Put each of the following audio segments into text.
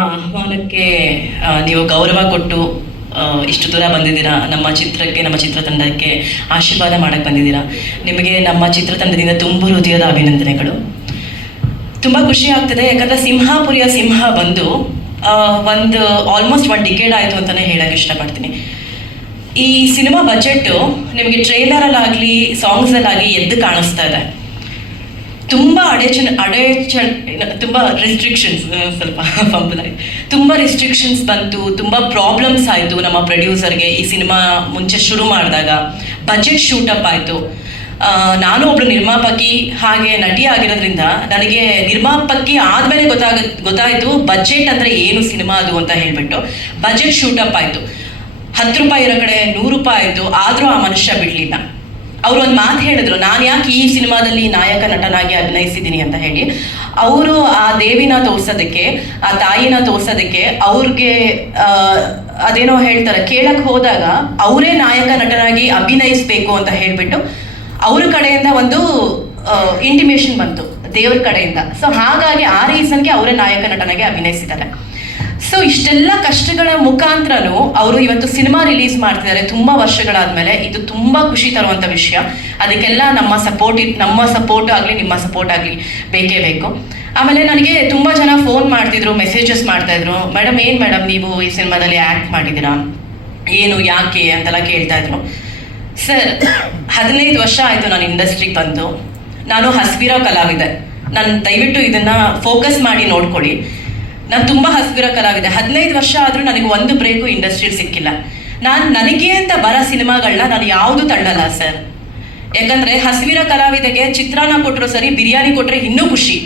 ಆಹ್ವಾನಕ್ಕೆ ನೀವು ಗೌರವ ಕೊಟ್ಟು ಇಷ್ಟು ದೂರ ಬಂದಿದ್ದೀರಾ. ನಮ್ಮ ಚಿತ್ರಕ್ಕೆ, ನಮ್ಮ ಚಿತ್ರತಂಡಕ್ಕೆ ಆಶೀರ್ವಾದ ಮಾಡಕ್ಕೆ ಬಂದಿದ್ದೀರಾ. ನಿಮಗೆ ನಮ್ಮ ಚಿತ್ರತಂಡದಿಂದ ತುಂಬ ಹೃದಯದ ಅಭಿನಂದನೆಗಳು. ತುಂಬ ಖುಷಿ ಆಗ್ತದೆ, ಯಾಕಂದರೆ ಸಿಂಹಾಪುರಿಯ ಸಿಂಹ ಬಂದು ಒಂದು ಆಲ್ಮೋಸ್ಟ್ 1 ಡಿಕೇಡ್ ಆಯಿತು ಅಂತಲೇ ಹೇಳಕ್ಕೆ ಇಷ್ಟಪಡ್ತೀನಿ. ಈ ಸಿನಿಮಾ ಬಜೆಟ್ಟು ನಿಮಗೆ ಟ್ರೈಲರಲ್ಲಾಗಲಿ ಸಾಂಗ್ಸಲ್ಲಾಗಲಿ ಎದ್ದು ಕಾಣಿಸ್ತಾ ಇದೆ. ತುಂಬ ತುಂಬ ರೆಸ್ಟ್ರಿಕ್ಷನ್ಸ್, ಸ್ವಲ್ಪ ಫಂಬಲಾಗಿ ತುಂಬ ರೆಸ್ಟ್ರಿಕ್ಷನ್ಸ್ ಬಂತು, ತುಂಬ ಪ್ರಾಬ್ಲಮ್ಸ್ ಆಯಿತು ನಮ್ಮ ಪ್ರೊಡ್ಯೂಸರ್ಗೆ. ಈ ಸಿನಿಮಾ ಮುಂಚೆ ಶುರು ಮಾಡಿದಾಗ ಬಜೆಟ್ ಶೂಟಪ್ ಆಯಿತು. ನಾನು ಒಬ್ಳು ನಿರ್ಮಾಪಕಿ ಹಾಗೆ ನಟಿ ಆಗಿರೋದ್ರಿಂದ ನನಗೆ ನಿರ್ಮಾಪಕಿ ಆದಮೇಲೆ ಗೊತ್ತಾಯಿತು ಬಜೆಟ್ ಅಂದರೆ ಏನು ಸಿನಿಮಾ ಅದು ಅಂತ ಹೇಳಿಬಿಟ್ಟು. ಬಜೆಟ್ ಶೂಟಪ್ ಆಯಿತು. 10 ರೂಪಾಯಿ ಇರೋ ಕಡೆ 100 ರೂಪಾಯಿ ಆಯಿತು. ಆದರೂ ಆ ಮನುಷ್ಯ ಬಿಡಲಿಲ್ಲ. ಅವರು ಒಂದು ಮಾತು ಹೇಳಿದ್ರು, ನಾನು ಯಾಕೆ ಈ ಸಿನಿಮಾದಲ್ಲಿ ನಾಯಕ ನಟನಾಗಿ ಅಭಿನಯಿಸಿದ್ದೀನಿ ಅಂತ ಹೇಳಿ. ಅವರು ಆ ದೇವಿನ ತೋರ್ಸೋದಕ್ಕೆ, ಆ ತಾಯಿನ ತೋರ್ಸೋದಕ್ಕೆ ಅವ್ರಿಗೆ ಅದೇನೋ ಹೇಳ್ತಾರೆ, ಕೇಳಕ್ಕೆ ಹೋದಾಗ ಅವರೇ ನಾಯಕ ನಟನಾಗಿ ಅಭಿನಯಿಸ್ಬೇಕು ಅಂತ ಹೇಳಿಬಿಟ್ಟು ಅವ್ರ ಕಡೆಯಿಂದ ಒಂದು ಇಂಟಿಮೇಷನ್ ಬಂತು ದೇವ್ರ ಕಡೆಯಿಂದ. ಸೊ ಹಾಗಾಗಿ ಆ ರೀಸನ್ಗೆ ಅವರೇ ನಾಯಕ ನಟನಾಗಿ ಅಭಿನಯಿಸಿದ್ದಾರೆ. ಸೊ ಇಷ್ಟೆಲ್ಲ ಕಷ್ಟಗಳ ಮುಖಾಂತರನೂ ಅವರು ಇವತ್ತು ಸಿನಿಮಾ ರಿಲೀಸ್ ಮಾಡ್ತಿದ್ದಾರೆ ತುಂಬ ವರ್ಷಗಳಾದ್ಮೇಲೆ. ಇದು ತುಂಬ ಖುಷಿ ತರುವಂಥ ವಿಷಯ. ಅದಕ್ಕೆಲ್ಲ ನಮ್ಮ ಸಪೋರ್ಟ್ ಆಗಲಿ, ನಿಮ್ಮ ಸಪೋರ್ಟ್ ಆಗಲಿ ಬೇಕೇ ಬೇಕು. ಆಮೇಲೆ ನನಗೆ ತುಂಬ ಜನ ಫೋನ್ ಮಾಡ್ತಿದ್ರು, ಮೆಸೇಜಸ್ ಮಾಡ್ತಾಯಿದ್ರು, ಮೇಡಮ್ ಏನು ಮೇಡಮ್ ನೀವು ಈ ಸಿನಿಮಾದಲ್ಲಿ ಆ್ಯಕ್ಟ್ ಮಾಡಿದ್ದೀರಾ, ಏನು ಯಾಕೆ ಅಂತೆಲ್ಲ ಕೇಳ್ತಾಯಿದ್ರು. ಸರ್, 15 ವರ್ಷ ಆಯಿತು ನಾನು ಇಂಡಸ್ಟ್ರಿಗೆ ಬಂದು. ನಾನು ಹಸ್ಬಿರೋ ಕಲಾವಿದೆ. ನಾನು ದಯವಿಟ್ಟು ಇದನ್ನು ಫೋಕಸ್ ಮಾಡಿ ನೋಡ್ಕೊಳ್ಳಿ. ನಾನು ತುಂಬ ಹಸ್ಬಿರೋ ಕಲಾವಿದೆ. 15 ವರ್ಷ ಆದರೂ ನನಗೆ ಒಂದು ಬ್ರೇಕು ಇಂಡಸ್ಟ್ರಿಯಲ್ಲಿ ಸಿಕ್ಕಿಲ್ಲ. ನನಗೆ ಅಂತ ಬರೋ ಸಿನಿಮಾಗಳನ್ನ ನಾನು ಯಾವುದು ತಳ್ಳಲ್ಲ ಸರ್. ಯಾಕಂದರೆ ಹಸ್ಬಿರೋ ಕಲಾವಿದೆಗೆ ಚಿತ್ರಾನ್ನ ಕೊಟ್ಟರು ಸರಿ, ಬಿರಿಯಾನಿ ಕೊಟ್ಟರೆ ಇನ್ನೂ ಖುಷಿ,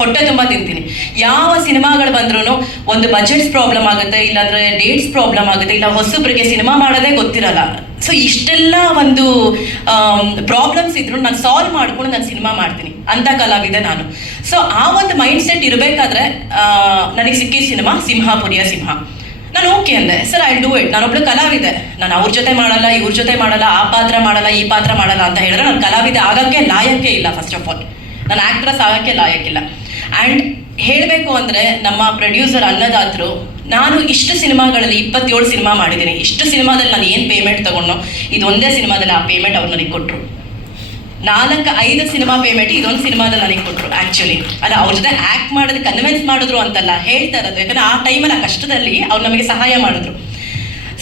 ಹೊಟ್ಟೆ ತುಂಬ ತಿಂತೀನಿ. ಯಾವ ಸಿನಿಮಾಗಳು ಬಂದ್ರೂ ಒಂದು ಬಜೆಟ್ಸ್ ಪ್ರಾಬ್ಲಮ್ ಆಗುತ್ತೆ, ಇಲ್ಲಾಂದರೆ ಡೇಟ್ಸ್ ಪ್ರಾಬ್ಲಮ್ ಆಗುತ್ತೆ, ಇಲ್ಲ ಹೊಸಬ್ರಿಗೆ ಸಿನಿಮಾ ಮಾಡೋದೇ ಗೊತ್ತಿರಲ್ಲ. ಸೊ ಇಷ್ಟೆಲ್ಲ ಒಂದು ಪ್ರಾಬ್ಲಮ್ಸ್ ಇದ್ರು ನಾನು ಸಾಲ್ವ್ ಮಾಡ್ಕೊಂಡು ನಾನು ಸಿನಿಮಾ ಮಾಡ್ತೀನಿ ಅಂತ ಕಲಾವಿದೆ ನಾನು. ಸೊ ಆ ಒಂದು ಮೈಂಡ್ ಸೆಟ್ ಇರಬೇಕಾದ್ರೆ ನನಗೆ ಸಿಕ್ಕಿದ ಸಿನಿಮಾ ಸಿಂಹಾಪುರಿಯ ಸಿಂಹ. ನಾನು ಓಕೆ ಅಂದೆ, ಸರ್ ಐ ಡೂ ಇಟ್. ನಾನೊಬ್ಳು ಕಲಾವಿದೆ, ನಾನು ಅವ್ರ ಜೊತೆ ಮಾಡಲ್ಲ, ಇವ್ರ ಜೊತೆ ಮಾಡಲ್ಲ, ಆ ಪಾತ್ರ ಮಾಡಲ್ಲ, ಈ ಪಾತ್ರ ಮಾಡಲ್ಲ ಅಂತ ಹೇಳಿದ್ರೆ ನಾನು ಕಲಾವಿದೆ ಆಗೋಕ್ಕೆ ಲಾಯಕ್ಕೆ ಇಲ್ಲ. ಫಸ್ಟ್ ಆಫ್ ಆಲ್ ನಾನು ಆ್ಯಕ್ಟ್ರೆಸ್ ಆಗೋಕ್ಕೆ ಲಾಯಕ್ಕಿಲ್ಲ. ಆ್ಯಂಡ್ ಹೇಳಬೇಕು ಅಂದರೆ ನಮ್ಮ ಪ್ರೊಡ್ಯೂಸರ್ ಅನ್ನದಾತರು, ನಾನು ಇಷ್ಟು ಸಿನಿಮಾಗಳಲ್ಲಿ 27 ಸಿನಿಮಾ ಮಾಡಿದ್ದೀನಿ. ಇಷ್ಟು ಸಿನಿಮಾದಲ್ಲಿ ನಾನು ಏನು ಪೇಮೆಂಟ್ ತೊಗೊಂಡು ಇದೊಂದೇ ಸಿನಿಮಾದಲ್ಲಿ ಆ ಪೇಮೆಂಟ್ ಅವ್ರು ನನಗೆ ಕೊಟ್ಟರು. 4-5 ಸಿನಿಮಾ ಪೇಮೆಂಟ್ ಇದೊಂದು ಸಿನಿಮಾದಲ್ಲಿ ನನಗೆ ಕೊಟ್ಟರು. ಆ್ಯಕ್ಚುಲಿ ಅಲ್ಲ, ಅವ್ರ ಜೊತೆ ಆ್ಯಕ್ಟ್ ಮಾಡೋದು ಕನ್ವಿನ್ಸ್ ಮಾಡಿದ್ರು ಅಂತಲ್ಲ ಹೇಳ್ತಾ ಇರೋದು, ಯಾಕಂದರೆ ಆ ಟೈಮಲ್ಲಿ ಆ ಕಷ್ಟದಲ್ಲಿ ಅವ್ರು ನಮಗೆ ಸಹಾಯ ಮಾಡಿದ್ರು.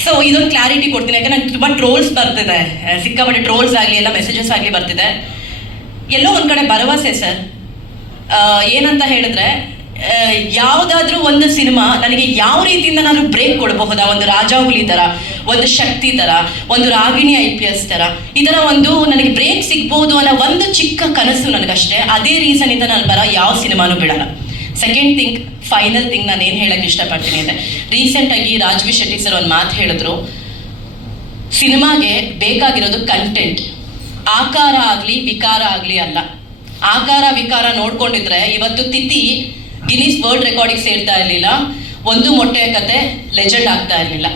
ಸೊ ಇದೊಂದು ಕ್ಲಾರಿಟಿ ಕೊಡ್ತೀನಿ, ಯಾಕಂದರೆ ನನಗೆ ತುಂಬ ಟ್ರೋಲ್ಸ್ ಬರ್ತಿದೆ, ಸಿಕ್ಕಾಪಟ್ಟೆ ಟ್ರೋಲ್ಸ್ ಆಗಲಿ ಎಲ್ಲ ಮೆಸೇಜಸ್ ಆಗಲಿ ಬರ್ತಿದೆ. ಎಲ್ಲೋ ಒಂದು ಕಡೆ ಭರವಸೆ ಸರ್. ಏನಂತ ಹೇಳಿದ್ರೆ, ಯಾವುದಾದ್ರೂ ಒಂದು ಸಿನಿಮಾ ನನಗೆ ಯಾವ ರೀತಿಯಿಂದ ನಾನು ಬ್ರೇಕ್ ಕೊಡಬಹುದಾ, ಒಂದು ರಾಜಾಹುಲಿ ಥರ, ಒಂದು ಶಕ್ತಿ ಥರ, ಒಂದು ರಾಗಿಣಿ IPS ಥರ, ಈ ಥರ ಒಂದು ನನಗೆ ಬ್ರೇಕ್ ಸಿಗ್ಬೋದು ಅನ್ನೋ ಒಂದು ಚಿಕ್ಕ ಕನಸು ನನಗಷ್ಟೇ. ಅದೇ ರೀಸನಿಂದ ನಾನು ಯಾವ ಸಿನಿಮಾನೂ ಬಿಡಲ್ಲ. ಸೆಕೆಂಡ್ ಥಿಂಗ್, ಫೈನಲ್ ಥಿಂಗ್ ನಾನು ಏನು ಹೇಳೋಕ್ಕೆ ಇಷ್ಟಪಡ್ತೀನಿ ಅಂದರೆ, ರೀಸೆಂಟಾಗಿ ರಾಜ್ವಿ ಶೆಟ್ಟಿ ಸರ್ ಒಂದು ಮಾತು ಹೇಳಿದ್ರು, ಸಿನಿಮಾಗೆ ಬೇಕಾಗಿರೋದು ಕಂಟೆಂಟ್, ಆಕಾರ ಆಗಲಿ ವಿಕಾರ ಆಗಲಿ ಅಲ್ಲ. ಆಕಾರ ವಿಕಾರ ನೋಡ್ಕೊಂಡಿದ್ರೆ ಇವತ್ತು ತಿಥಿ ಗಿನ್ನಿಸ್ ವರ್ಲ್ಡ್ ರೆಕಾರ್ಡಿಗೆ ಸೇರ್ತಾ ಇರಲಿಲ್ಲ, ಒಂದು ಮೊಟ್ಟೆಯ ಕತೆ ಲೆಜೆಂಡ್ ಆಗ್ತಾ ಇರಲಿಲ್ಲ.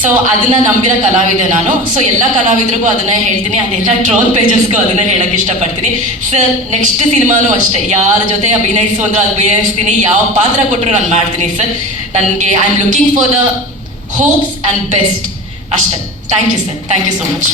ಸೊ ಅದನ್ನು ನಂಬಿರೋ ಕಲಾವಿದೆ ನಾನು. ಸೊ ಎಲ್ಲ ಕಲಾವಿದ್ರಿಗೂ ಅದನ್ನೇ ಹೇಳ್ತೀನಿ, ಅದೆಲ್ಲ ಟ್ರೋಲ್ ಪೇಜಸ್ಗೂ ಅದನ್ನೇ ಹೇಳೋಕ್ಕೆ ಇಷ್ಟಪಡ್ತೀನಿ. ಸರ್, ನೆಕ್ಸ್ಟ್ ಸಿನಿಮಾನೂ ಅಷ್ಟೇ, ಯಾರ ಜೊತೆ ಅಭಿನಯಿಸು ಅಂದ್ರೆ ಅಭಿನಯಿಸ್ತೀನಿ, ಯಾವ ಪಾತ್ರ ಕೊಟ್ಟರು ನಾನು ಮಾಡ್ತೀನಿ ಸರ್. ನನಗೆ I am looking for the hopes and best ಅಷ್ಟೇ. Thank you sir, thank you so much.